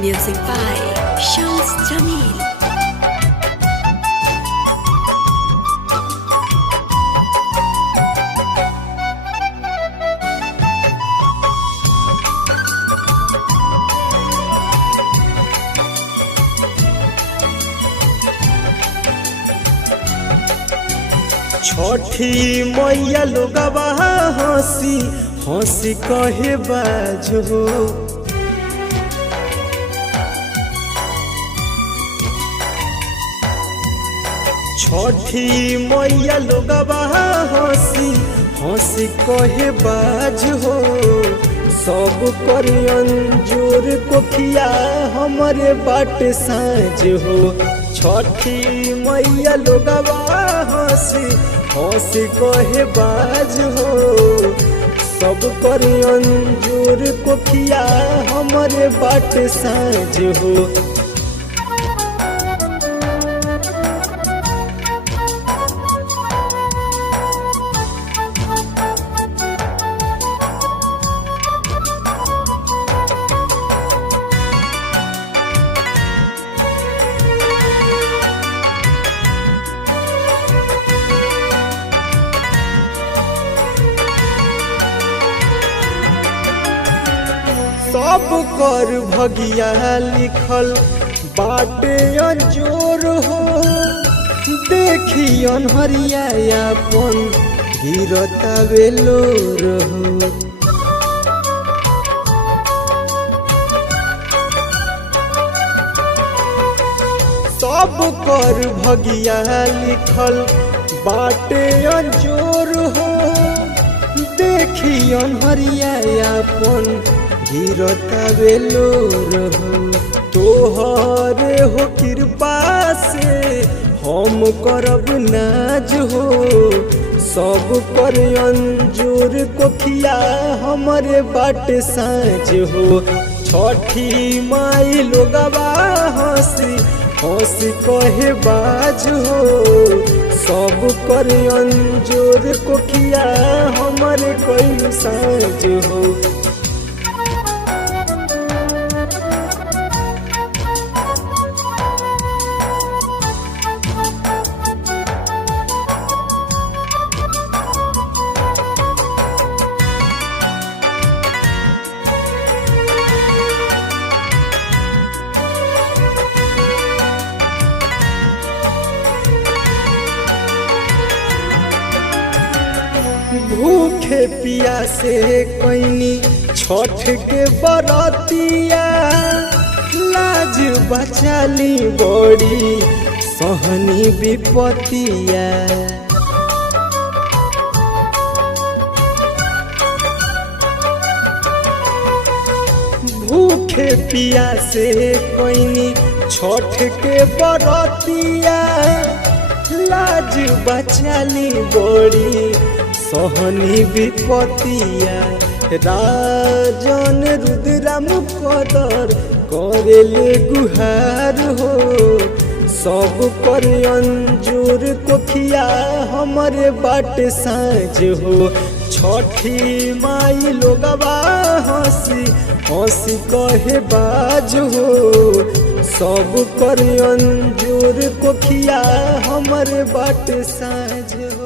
Music by Shams Jamil. छठी मैया लोगवा हंसी हंसी कहे बाजो। छठी मैया लोगवा हंसी हंसी कहे बाजो। सब कर अंजूर कोखिया हमारे बाट साँझ हो। छठी मैया लोगवा हंसी हंसी कहे बाज हो। सब कर अंजूर कोखिया हमारे बाट साँझ हो। सब कर भगिया लिखल बाटे अंजोर हो। देखी अनहरिया अपन गिरता बेलोर हो। सब कर भगिया लिखल बाटे अंजोर हो। देखी अनहरिया अपन गिरता बेलोर हो। तोहरे हो कृपा से हम करब नाज हो। सब कर अंजूर कोखिया हमारे बाट साँझ हो। छठी माई लोगवा हंसी हंसी कहे बाज हो। सब कर अंजूर कोखिया हमारे कोई साँझ हो। भूखे पिया से कैनी छठ के बरतिया। लाज बचाली बड़ी सहनी विपतिया। भूखे पिया से कैनी छठ के बरतिया। लाज बचाली बड़ी सहनी विपतिया। राजन रुद्राम कदर करेले गुहार हो। सब कर अंजूर कोखिया हमारे बाट साँझ हो। छठी माई लोगवा हंसी हंसी कहे बाज हो। सब कर अंजूर कोखिया हमारे बाट साँझ हो।